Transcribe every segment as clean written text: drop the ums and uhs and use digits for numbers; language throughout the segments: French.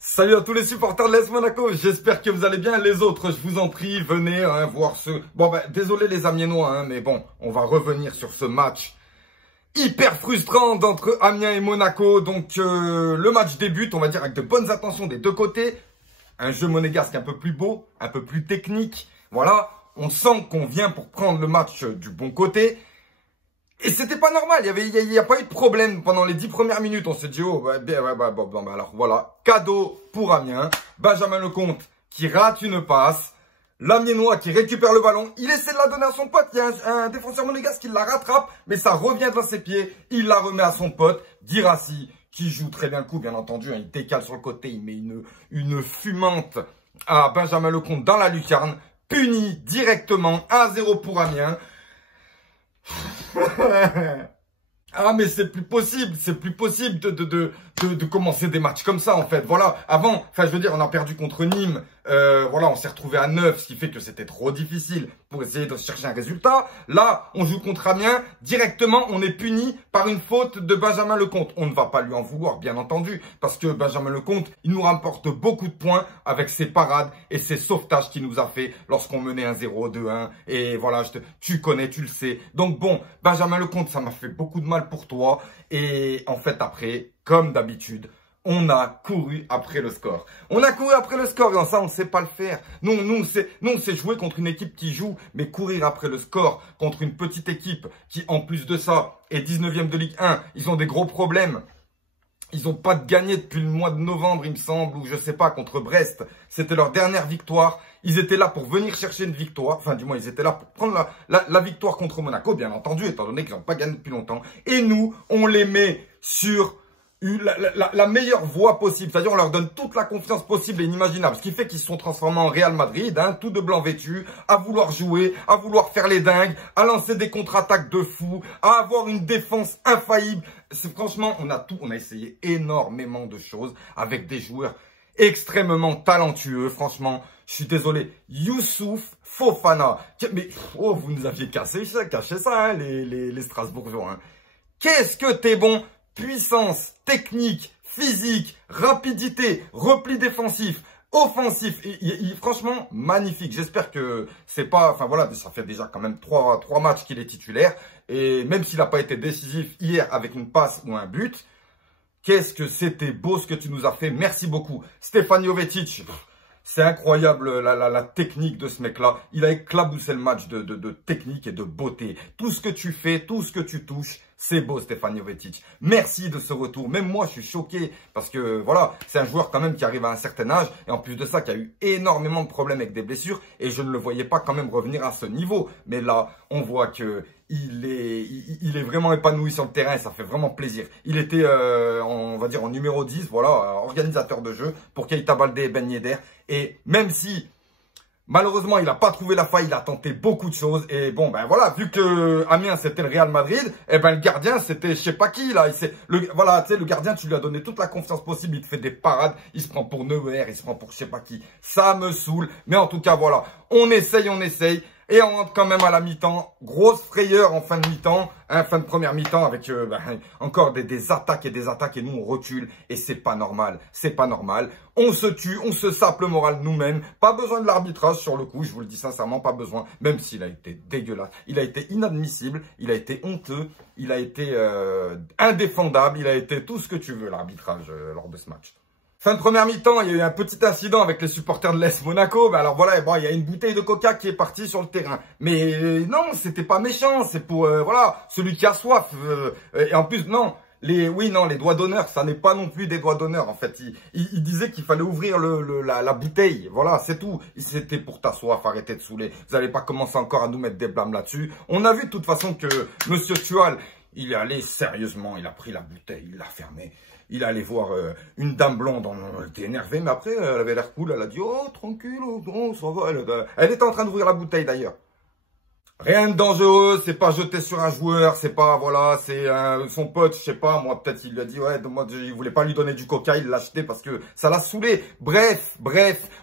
Salut à tous les supporters de l'AS Monaco, j'espère que vous allez bien. Les autres, je vous en prie, venez voir ce... Bon, désolé les Amiénois, mais bon, on va revenir sur ce match hyper frustrant entre Amiens et Monaco. Donc, le match débute, on va dire, avec de bonnes intentions des deux côtés. Un jeu monégasque un peu plus beau, un peu plus technique. Voilà, on sent qu'on vient pour prendre le match du bon côté. Et c'était pas normal, il y a pas eu de problème pendant les 10 premières minutes. On s'est dit, oh, alors voilà, cadeau pour Amiens. Benjamin Lecomte qui rate une passe. L'Amiénois qui récupère le ballon. Il essaie de la donner à son pote. Il y a un défenseur monégasque qui la rattrape, mais ça revient dans ses pieds. Il la remet à son pote, Guirassy, qui joue très bien le coup, bien entendu. Il décale sur le côté, il met une fumante à Benjamin Lecomte dans la lucarne. Puni directement, 1-0 pour Amiens. Ah mais c'est plus possible de commencer des matchs comme ça en fait. Voilà, avant, enfin je veux dire, on a perdu contre Nîmes, voilà, on s'est retrouvé à 9, ce qui fait que c'était trop difficile pour essayer de chercher un résultat. Là, on joue contre Amiens, directement on est puni par une faute de Benjamin Lecomte. On ne va pas lui en vouloir bien entendu, parce que Benjamin Lecomte, il nous rapporte beaucoup de points avec ses parades et ses sauvetages qu'il nous a fait lorsqu'on menait 1-0, 2-1, et voilà, tu connais, tu le sais. Donc bon, Benjamin Lecomte, ça m'a fait beaucoup de mal pour toi, et en fait après, comme d'habitude, on a couru après le score. On a couru après le score et ça, on ne sait pas le faire. Nous, on sait jouer contre une équipe qui joue, mais courir après le score contre une petite équipe qui, en plus de ça, est 19e de Ligue 1, ils ont des gros problèmes. Ils n'ont pas gagné depuis le mois de novembre, il me semble, ou je sais pas, contre Brest. C'était leur dernière victoire. Ils étaient là pour venir chercher une victoire. Enfin, du moins, ils étaient là pour prendre la victoire contre Monaco, bien entendu, étant donné qu'ils n'ont pas gagné depuis longtemps. Et nous, on les met sur la meilleure voie possible. C'est-à-dire, on leur donne toute la confiance possible et inimaginable. Ce qui fait qu'ils se sont transformés en Real Madrid, tout de blanc vêtu, à vouloir jouer, à vouloir faire les dingues, à lancer des contre-attaques de fou, à avoir une défense infaillible. Franchement, on a essayé énormément de choses avec des joueurs extrêmement talentueux. Franchement, je suis désolé. Youssouf Fofana. Mais, oh, vous nous aviez caché ça, les Strasbourgeois. Qu'est-ce que t'es bon! Puissance, technique, physique, rapidité, repli défensif, offensif, franchement magnifique. J'espère que c'est pas, enfin voilà, ça fait déjà quand même trois matchs qu'il est titulaire, et même s'il n'a pas été décisif hier avec une passe ou un but, qu'est-ce que c'était beau ce que tu nous as fait. Merci beaucoup, Stefan Jovetic. C'est incroyable la technique de ce mec-là. Il a éclaboussé le match de technique et de beauté. Tout ce que tu fais, tout ce que tu touches, c'est beau, Stefan Jovetic. Merci de ce retour. Même moi, je suis choqué parce que, voilà, c'est un joueur quand même qui arrive à un certain âge. Et en plus de ça, qui a eu énormément de problèmes avec des blessures. Et je ne le voyais pas quand même revenir à ce niveau. Mais là, on voit que il est vraiment épanoui sur le terrain et ça fait vraiment plaisir. Il était, on va dire, en numéro 10, voilà, organisateur de jeu pour Keita Baldé et Ben Yedder. Et même si, malheureusement, il n'a pas trouvé la faille, il a tenté beaucoup de choses. Et bon, ben voilà, vu que Amiens, c'était le Real Madrid, et ben le gardien, c'était je sais pas qui, là. Voilà, tu sais, le gardien, tu lui as donné toute la confiance possible, il te fait des parades, il se prend pour Neuer, il se prend pour je sais pas qui. Ça me saoule. Mais en tout cas, voilà, on essaye. Et on rentre quand même à la mi-temps. Grosse frayeur en fin de mi-temps. Fin de première mi-temps avec encore des attaques et nous on recule. Et c'est pas normal. C'est pas normal. On se tue, on se sape le moral nous-mêmes. Pas besoin de l'arbitrage sur le coup. Je vous le dis sincèrement, pas besoin. Même s'il a été dégueulasse. Il a été inadmissible. Il a été honteux. Il a été indéfendable. Il a été tout ce que tu veux, l'arbitrage lors de ce match. Fin de première mi-temps, il y a eu un petit incident avec les supporters de l'AS Monaco. Ben alors voilà, bon, il y a une bouteille de coca qui est partie sur le terrain. Mais non, c'était pas méchant, c'est pour voilà, celui qui a soif. Et en plus, non, les doigts d'honneur, ça n'est pas non plus des doigts d'honneur. En fait, il disait qu'il fallait ouvrir la bouteille. Voilà, c'est tout. C'était pour ta soif, arrêtez de saouler. Vous n'allez pas commencer encore à nous mettre des blâmes là-dessus. On a vu de toute façon que Monsieur Tual, il est allé sérieusement, il a pris la bouteille, il l'a fermée. Il allait voir une dame blonde, elle était énervée, mais après, elle avait l'air cool, elle a dit « Oh, tranquille, oh, ça va ». Elle était en train d'ouvrir la bouteille d'ailleurs. Rien de dangereux, c'est pas jeté sur un joueur, c'est pas, voilà, c'est son pote, je sais pas, moi peut-être il lui a dit, ouais, moi il voulait pas lui donner du coca, il l'a acheté parce que ça l'a saoulé. Bref,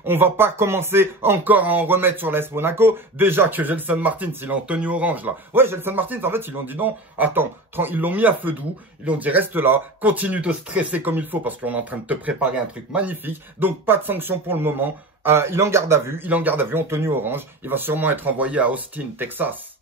on va pas commencer encore à en remettre sur l'AS Monaco. Déjà que Gelson Martins, il est en tenue orange là. Ouais, Gelson Martins, en fait, ils lui ont dit non, attends, ils l'ont mis à feu doux, ils lui ont dit reste là, continue de stresser comme il faut parce qu'on est en train de te préparer un truc magnifique, donc pas de sanction pour le moment. Il est en garde à vue, en tenue orange. Il va sûrement être envoyé à Austin, Texas.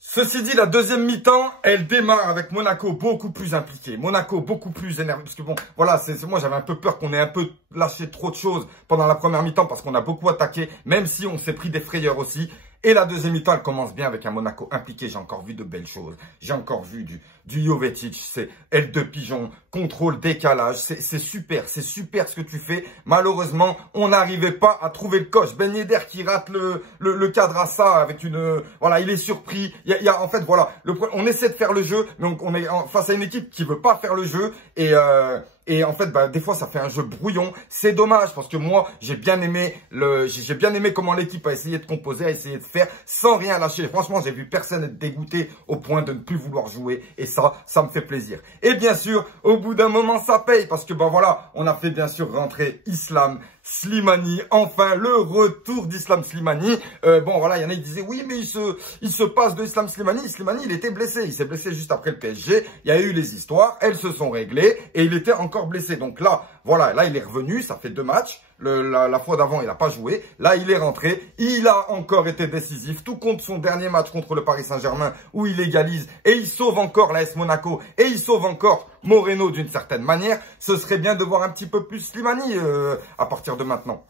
Ceci dit, la deuxième mi-temps, elle démarre avec Monaco beaucoup plus impliqué. Monaco beaucoup plus énervé. Parce que bon, voilà, moi j'avais un peu peur qu'on ait un peu lâché trop de choses pendant la première mi-temps parce qu'on a beaucoup attaqué, même si on s'est pris des frayeurs aussi. Et la deuxième mi-temps, elle commence bien avec un Monaco impliqué. J'ai encore vu de belles choses. J'ai encore vu du Jovetic, c'est aile de pigeon, contrôle, décalage. C'est super ce que tu fais. Malheureusement, on n'arrivait pas à trouver le coche. Ben Yedder qui rate le cadre à ça avec une... Voilà, il est surpris. En fait, voilà, on essaie de faire le jeu, mais on est face à une équipe qui veut pas faire le jeu. Et en fait, des fois, ça fait un jeu brouillon. C'est dommage parce que moi, j'ai bien aimé comment l'équipe a essayé de composer, a essayé de faire sans rien lâcher. Franchement, j'ai vu personne être dégoûté au point de ne plus vouloir jouer. Et ça me fait plaisir. Et bien sûr, au bout d'un moment, ça paye parce que voilà, on a fait bien sûr rentrer Islam Slimani. Enfin, le retour d'Islam Slimani. Bon, voilà, il y en a qui disaient oui, mais il se passe de Islam Slimani. Slimani, il était blessé. Il s'est blessé juste après le PSG. Il y a eu les histoires. Elles se sont réglées et il était encore blessé. Donc là, voilà, là, il est revenu. Ça fait 2 matchs. La fois d'avant, il n'a pas joué. Là, il est rentré. Il a encore été décisif. Tout compte son dernier match contre le Paris Saint-Germain où il égalise et il sauve encore l'AS Monaco et il sauve encore Moreno d'une certaine manière. Ce serait bien de voir un petit peu plus Slimani à partir de maintenant.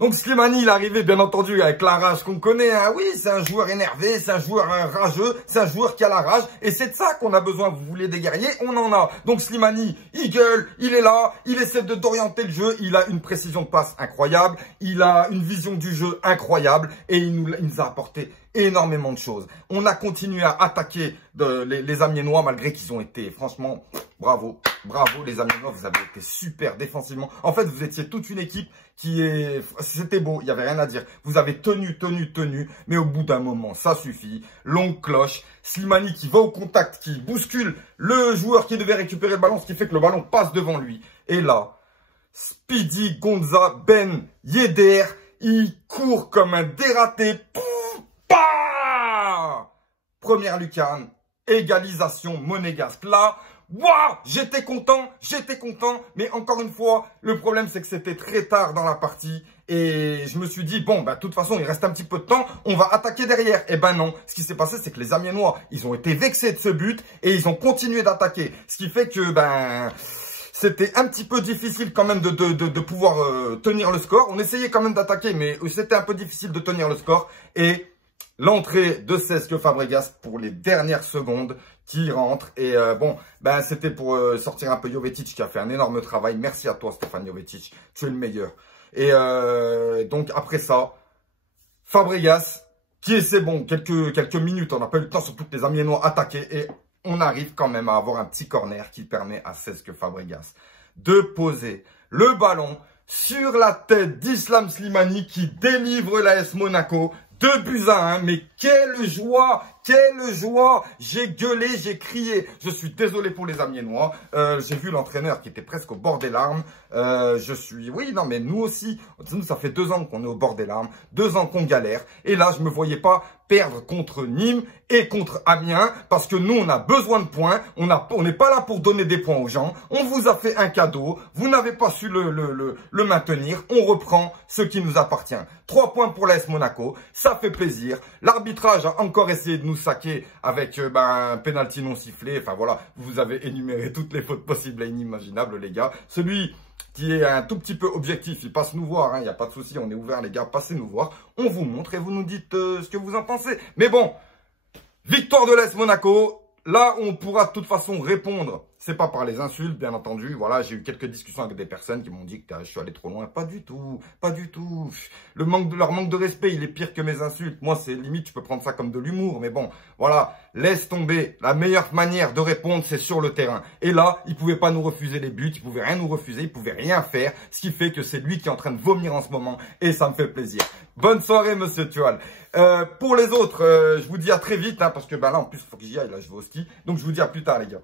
Donc Slimani, il est arrivé bien entendu avec la rage qu'on connaît. Hein. Oui, c'est un joueur énervé, c'est un joueur rageux, c'est un joueur qui a la rage. Et c'est de ça qu'on a besoin. Vous voulez des guerriers, on en a. Donc Slimani, il gueule, il est là, il essaie d'orienter le jeu. Il a une précision de passe incroyable, il a une vision du jeu incroyable et il nous a apporté énormément de choses. On a continué à attaquer les Amiénois malgré qu'ils ont été, franchement, bravo les Amiénois, vous avez été super défensivement. En fait, vous étiez toute une équipe c'était beau, il n'y avait rien à dire. Vous avez tenu, mais au bout d'un moment, ça suffit. Longue cloche, Slimani qui va au contact, qui bouscule le joueur qui devait récupérer le ballon, ce qui fait que le ballon passe devant lui. Et là, Speedy Gonza Ben Yedder, il court comme un dératé. Pouf, bah, première lucarne, égalisation monégasque. Là, waouh, j'étais content, mais encore une fois, le problème c'est que c'était très tard dans la partie et je me suis dit, bon, de toute façon, il reste un petit peu de temps, on va attaquer derrière. Et non, ce qui s'est passé, c'est que les Amiénois, ils ont été vexés de ce but et ils ont continué d'attaquer. Ce qui fait que, c'était un petit peu difficile quand même de pouvoir tenir le score. On essayait quand même d'attaquer, mais c'était un peu difficile de tenir le score. Et l'entrée de Cesc Fabregas pour les dernières secondes qui rentre. Et c'était pour sortir un peu Jovetic qui a fait un énorme travail. Merci à toi Stéphane Jovetic, tu es le meilleur. Et donc après ça, Fabregas qui c'est bon, quelques minutes, on n'a pas eu le temps sur toutes les Amiénois attaquer et on arrive quand même à avoir un petit corner qui permet à Cesc Fabregas de poser le ballon sur la tête d'Islam Slimani qui délivre l'AS Monaco. 2-1, mais quelle joie, j'ai gueulé, j'ai crié, je suis désolé pour les Amiénois, j'ai vu l'entraîneur qui était presque au bord des larmes, oui, non mais nous aussi, nous ça fait 2 ans qu'on est au bord des larmes, 2 ans qu'on galère, et là je me voyais pas perdre contre Nîmes et contre Amiens, parce que nous on a besoin de points, on n'est pas là pour donner des points aux gens, on vous a fait un cadeau, vous n'avez pas su le maintenir, on reprend ce qui nous appartient. 3 points pour l'AS Monaco, ça fait plaisir, l'arbitrage a encore essayé de nous saquer avec un penalty non sifflé, enfin voilà, vous avez énuméré toutes les fautes possibles et inimaginables les gars, celui qui est un tout petit peu objectif, il passe nous voir, il n'y a pas de souci, on est ouvert les gars, passez nous voir, on vous montre et vous nous dites ce que vous en pensez. Mais bon, victoire de l'AS Monaco, là on pourra de toute façon répondre c'est pas par les insultes, bien entendu. Voilà, j'ai eu quelques discussions avec des personnes qui m'ont dit que je suis allé trop loin. Pas du tout, pas du tout. Leur manque de respect, il est pire que mes insultes. Moi, c'est limite, tu peux prendre ça comme de l'humour. Mais bon, voilà, laisse tomber. La meilleure manière de répondre, c'est sur le terrain. Et là, il pouvait pas nous refuser les buts, il pouvait rien nous refuser, il pouvait rien faire. Ce qui fait que c'est lui qui est en train de vomir en ce moment. Et ça me fait plaisir. Bonne soirée, monsieur Tual. Pour les autres, je vous dis à très vite, hein, parce que là, en plus, il faut que j'y aille. Là, je vais au ski. Donc, je vous dis à plus tard, les gars.